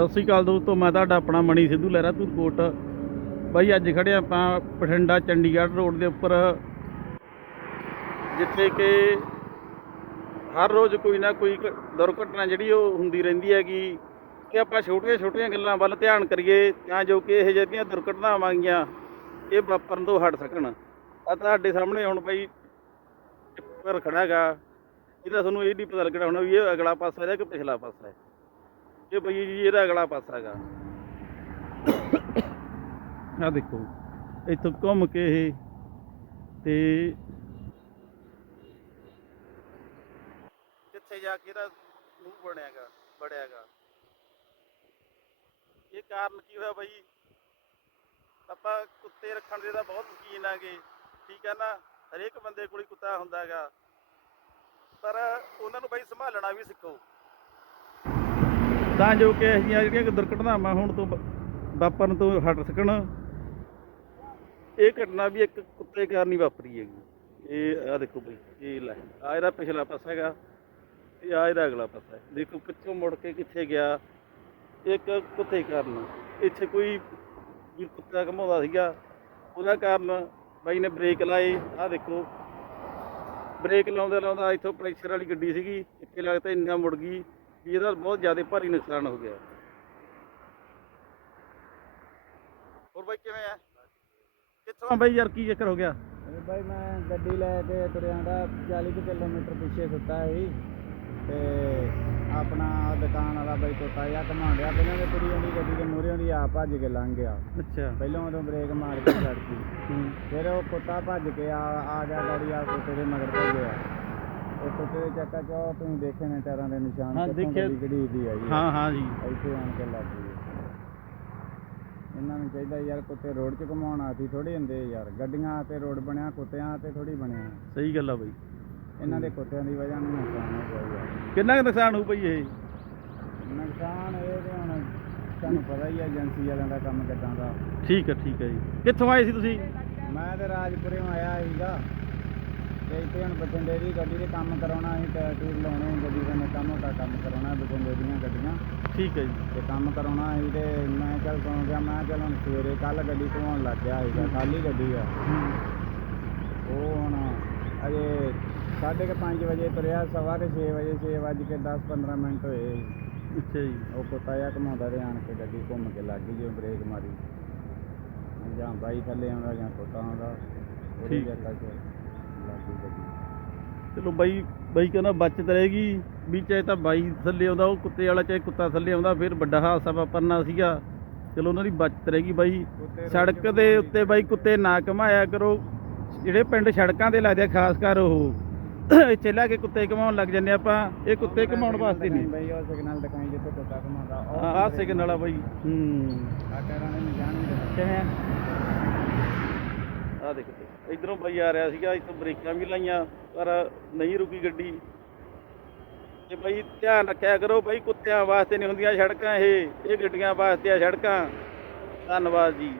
ਸਤਿ ਸ੍ਰੀ ਅਕਾਲ ਦੋਸਤੋ, ਮੈਂ ਤੁਹਾਡਾ ਆਪਣਾ ਮਣੀ ਸਿੱਧੂ ਲਹਿਰਾ ਧੂਰਕੋਟ ਬਾਈ, ਅੱਜ ਖੜੇ ਆਪਾਂ ਬਠਿੰਡਾ ਚੰਡੀਗੜ੍ਹ ਰੋਡ ਦੇ ਉੱਪਰ। ਜਿੱਥੇ ਕਿ ਹਰ ਰੋਜ਼ ਕੋਈ ਨਾ ਕੋਈ ਕ- ਦੁਰਘਟਨਾ ਜਿਹੜੀ ਉਹ ਹੁੰਦੀ ਰਹਿੰਦੀ ਹੈਗੀ ਕਿ ਆਪਾਂ ਛੋਟੀਆਂ ਛੋਟੀਆਂ ਗੱਲਾਂ ਵੱਲ ਧਿਆਨ ਕਰੀਏ, ਤਾਂ ਜੋ ਕਿ ਇਹ ਜਿਹੀਆਂ ਦੁਰਘਟਨਾਵਾਂ ਗੀਆਂ ਇਹ ਵਾਪਰਨ ਤੋਂ ਹਟ ਸਕਣ। ਆ ਤੁਹਾਡੇ ਸਾਹਮਣੇ ਹੁਣ ਬਈ ਟਿੱਪਰ ਖੜਾ ਹੈਗਾ ਇਹਦਾ ਤੁਹਾਨੂੰ ਇਹ ਨਹੀਂ ਪਤਾ ਲੱਗਣਾ ਹੁਣ ਵੀ ਇਹ ਅਗਲਾ ਪਾਸਾ ਹੈ ਕਿ ਪਿਛਲਾ ਪਾਸਾ ਹੈ। ਇਹ ਬਈ ਜੀ, ਇਹਦਾ ਅਗਲਾ ਪਾਸਾ ਹੈਗਾ ਆ ਦੇਖੋ, ਇੱਥੋਂ ਘੁੰਮ ਕੇ ਇਹ ਤੇ ਕਿੱਥੇ ਜਾ ਕੇ ਇਹਦਾ ਮੂੰਹ ਬਣਿਆਗਾ ਬੜਿਆਗਾ ਇਹ ਕਾਰਨ ਕੀ ਹੋਇਆ ਬਈ? ਆਪਾਂ ਕੁੱਤੇ ਰੱਖਣ ਦੇ ਤਾਂ ਬਹੁਤ ਸ਼ੌਕੀਨ ਆਗੇ ਠੀਕ ਹੈ ਨਾ? ਹਰੇਕ ਬੰਦੇ ਕੋਲ ਕੁੱਤਾ ਹੁੰਦਾ ਹੈਗਾ ਪਰ ਉਹਨਾਂ ਨੂੰ ਬਈ ਸੰਭਾਲਣਾ ਵੀ ਸਿੱਖੋ। ਤਾਂ ਜੋ ਕਿ ਇਹ ਜਿਹੜੀਆਂ ਦੁਰਘਟਨਾਵਾਂ ਹੋਣ ਤੋਂ ਵਾਪਰਨ ਤੋਂ ਹਟ ਸਕਣ। ਇਹ ਘਟਨਾ ਵੀ ਇੱਕ ਕੁੱਤੇ ਕਾਰਨ ਹੀ ਵਾਪਰੀ ਹੈਗੀ। ਇਹ ਆ ਦੇਖੋ ਬਈ, ਇਹ ਲੈ। ਆ ਇਹਦਾ ਪਿਛਲਾ ਪਾਸਾ ਹੈਗਾ। ਇਹ ਆ ਇਹਦਾ ਅਗਲਾ ਪਾਸਾ ਹੈ। ਦੇਖੋ ਕਿੱਥੋਂ ਮੁੜ ਕੇ ਕਿੱਥੇ ਗਿਆ। ਇੱਕ ਕੁੱਤੇ ਕਾਰਨ ਇੱਥੇ ਕੋਈ ਵੀ ਕੁੱਤਾ ਘਮਾਉਂਦਾ ਸੀਗਾ। ਉਹਦਾ ਕਾਰਨ ਬਾਈ ਨੇ ਬ੍ਰੇਕ ਲਾਏ। ਆ ਦੇਖੋ। ਬ੍ਰੇਕ ਲਾਉਂਦੇ ਲਾਉਂਦਾ ਇੱਥੋਂ ਪ੍ਰੈਸ਼ਰ ਵਾਲੀ ਗੱਡੀ ਸੀਗੀ। ਇੱਥੇ ਲੱਗਦਾ ਇੰਨਾ ਮੁੜ ਗਈ। ਇਹਦਾ ਬਹੁਤ ਜ਼ਿਆਦਾ ਭਾਰੀ ਨੁਕਸਾਨ ਹੋ ਗਿਆ। ਹੋਰ ਬਾਈ ਕਿਵੇਂ ਆ? ਕਿੱਥੋਂ ਬਾਈ ਯਾਰ ਕੀ ਚੱਕਰ ਹੋ ਗਿਆ? ਅਰੇ ਭਾਈ ਮੈਂ ਗੱਡੀ ਲੈ ਕੇ ਤੁਰਿਆ ਦਾ 40 ਕੁ ਕਿਲੋਮੀਟਰ ਪਿੱਛੇ ਸੁੱਤਾ ਸੀ। ਤੇ ਆਪਣਾ ਦੁਕਾਨ ਵਾਲਾ ਬਾਈ ਟੋਟਾ ਜਿਹਾ ਘਮਾਉਣ ਡਿਆ ਪਹਿਲਾਂ ਤੇ ਤੁਰੀ ਜਾਂਦੀ ਗੱਡੀ ਦੇ ਮੂਹਰੇ ਦੀ ਆ ਭੱਜ ਕੇ ਲੰਘ ਗਿਆ। ਅੱਛਾ। ਪਹਿਲਾਂ ਉਦੋਂ ਬ੍ਰੇਕ ਮਾਰ ਕੇ ਛੱਡਤੀ ਫਿਰ ਉਹ ਕੁੱਤਾ ਭੱਜ ਕੇ ਆ ਆ ਗਿਆ ਗਾੜੀ ਆ ਕੁੱਤੇ ਦੇ ਮਗਰ ਭੱਜਿਆ। ਉਹ ਕੁੱਤੇ ਦੇ ਚੱਕਾ ਚ ਤੁਸੀਂ ਦੇਖੇ ਨੇ ਟਾਇਰਾਂ ਦੇ ਨਿਸ਼ਾਨ ਹਾਂ, ਕਿੱਥੋਂ ਦੇਖੇ। ਗੱਡੀ ਗੜੀ ਦੀ ਆਈ ਆ। ਹਾਂ ਹਾਂ ਜੀ। ਇੱਥੇ ਆਣ ਕੇ ਲੱਗ ਗਈ। ਇਹਨਾਂ ਨੂੰ ਚਾਹੀਦਾ ਯਾਰ ਕੁੱਤੇ ਰੋਡ 'ਚ ਘੁਮਾਉਣਾ ਸੀ ਥੋੜੀ ਹੁੰਦੇ ਯਾਰ। ਗੱਡੀਆਂ ਤੇ ਰੋਡ ਬਣਿਆ ਕੁੱਤਿਆਂ ਤੇ ਥੋੜੀ ਬਣਿਆ। ਸਹੀ ਗੱਲ ਆ ਬਾਈ। ਇਹਨਾਂ ਦੇ ਕੁੱਤਿਆਂ ਦੀ ਵਜ੍ਹਾ ਨਾਲ ਨੁਕਸਾਨ ਹੋ ਗਿਆ ਯਾਰ ਕਿੰਨਾ ਕੁ ਨੁਕਸਾਨ ਹੋਊ ਬਈ ਇਹ? ਨੁਕਸਾਨ ਇਹ ਤੇ ਹੁਣ ਤੁਹਾਨੂੰ ਪਤਾ ਹੀ ਹੈ ਏਜੰਸੀ ਵਾਲਿਆਂ ਦਾ ਕੰਮ ਕਿੱਦਾਂ ਦਾ। ਠੀਕ ਹੈ ਠੀਕ ਹੈ ਜੀ। ਕਿੱਥੋਂ ਆਏ ਸੀ ਤੁਸੀਂ? ਮੈਂ ਤੇ ਰਾਜਪੁਰੇ ਆਇਆ ਸੀਗਾ। ਤੇ ਇੱਥੇ ਹੁਣ ਬਠਿੰਡੇ ਦੀ ਗੱਡੀ ਦੇ ਕੰਮ ਕਰਾਉਣਾ ਸੀ ਟਾਇਰ ਟੂਰ ਲਾਉਣੇ ਗੱਡੀ ਦਾ ਨਿੱਕਾ ਮੋਟਾ ਕੰਮ ਕਰਾਉਣਾ ਬਠਿੰਡੇ ਦੀਆਂ ਗੱਡੀਆਂ। ਠੀਕ ਹੈ ਜੀ। ਤੇ ਕੰਮ ਕਰਾਉਣਾ ਸੀ ਤੇ ਮੈਂ ਚੱਲ ਸੌਂ ਗਿਆ ਮੈਂ ਚੱਲ ਹੁਣ ਸਵੇਰੇ ਕੱਲ ਗੱਡੀ ਧਵਾਉਣ ਲੱਗ ਗਿਆ ਸੀਗਾ ਖਾਲੀ ਗੱਡੀ ਆ। ਉਹ ਹੁਣ ਅਜੇ ਸਾਢੇ ਕੁ ਪੰਜ ਵਜੇ ਤੁਰਿਆ ਸਵਾ ਕੇ 6 ਵਜੇ 6 ਵੱਜ ਕੇ 10 15 ਮਿੰਟ ਹੋਏ ਅੱਛਾ ਜੀ। ਉਹ ਕੁੱਤਾ ਜਿਹਾ ਘਮਾਉਂਦਾ ਤੇ ਆਣ ਕੇ ਗੱਡੀ ਘੁੰਮ ਕੇ ਲੱਗ ਗਈ ਜੋ ਬ੍ਰੇਕ ਮਾਰੀ। ਜਾਂ ਬਾਈ ਥੱਲੇ ਆਉਂਦਾ ਜਾਂ ਕੁੱਤਾ ਆਉਂਦਾ ਉਹਦੇ ਠੀਕ ਹੈ। ਚੱਕਰ 'ਚ ਲੱਗ ਗਈ ਗੱਡੀ ਚਲੋ ਬਾਈ ਬਾਈ ਕਹਿੰਦਾ ਬਚਤ ਰਹੇਗੀ ਵੀ ਚਾਹੇ ਤਾਂ ਬਾਈ ਥੱਲੇ ਆਉਂਦਾ ਉਹ ਕੁੱਤੇ ਵਾਲਾ ਚਾਹੇ ਕੁੱਤਾ ਥੱਲੇ ਆਉਂਦਾ ਫਿਰ ਵੱਡਾ ਹਾਦਸਾ ਵਾਪਰਨਾ ਸੀਗਾ। ਚਲੋ ਉਹਨਾਂ ਦੀ ਬਚਤ ਰਹੇਗੀ ਬਾਈ। ਸੜਕ ਦੇ ਉੱਤੇ ਬਾਈ ਕੁੱਤੇ ਨਾ ਘਮਾਇਆ ਕਰੋ। ਜਿਹੜੇ ਪਿੰਡ ਸੜਕਾਂ ਤੇ ਲੱਗਦੇ ਆ ਖਾਸ ਕਰ ਉਹ। ਇੱਥੇ ਲਾ ਕੇ ਕੁੱਤੇ ਘਮਾਉਣ ਲੱਗ ਜੰਨੇ ਆਪਾਂ। ਇਹ ਕੁੱਤੇ ਘਮਾਉਣ ਵਾਸਤੇ ਨਹੀਂ। ਬਈ ਉਹ ਸਿਗਨਲ ਦਿਖਾਈ ਜਿੱਥੇ ਕੁੱਤਾ ਘਮਾਉਂਦਾ। ਆਹ ਸਿਗਨਲ ਵਾਲਾ ਬਾਈ। ਹੂੰ। ਆ ਨਿਸ਼ਾਨ ਵੀ ਦਿਖਾ ਕਿਵੇਂ ਆ ਦੇਖ ਇਧਰੋਂ ਬਾਈ ਆ ਰਿਹਾ ਸੀਗਾ, ਇੱਥੋਂ ਬ੍ਰੇਕਾਂ ਵੀ ਲਾਈਆਂ, ਪਰ ਨਹੀਂ ਰੁਕੀ ਗੱਡੀ। ਤੇ ਬਾਈ ਧਿਆਨ ਰੱਖਿਆ ਕਰੋ ਬਾਈ, ਕੁੱਤਿਆਂ ਵਾਸਤੇ ਨਹੀਂ ਹੁੰਦੀਆਂ ਸੜਕਾਂ ਇਹ ਇਹ ਗੱਡੀਆਂ ਵਾਸਤੇ ਆ ਸੜਕਾਂ। ਧੰਨਵਾਦ ਜੀ।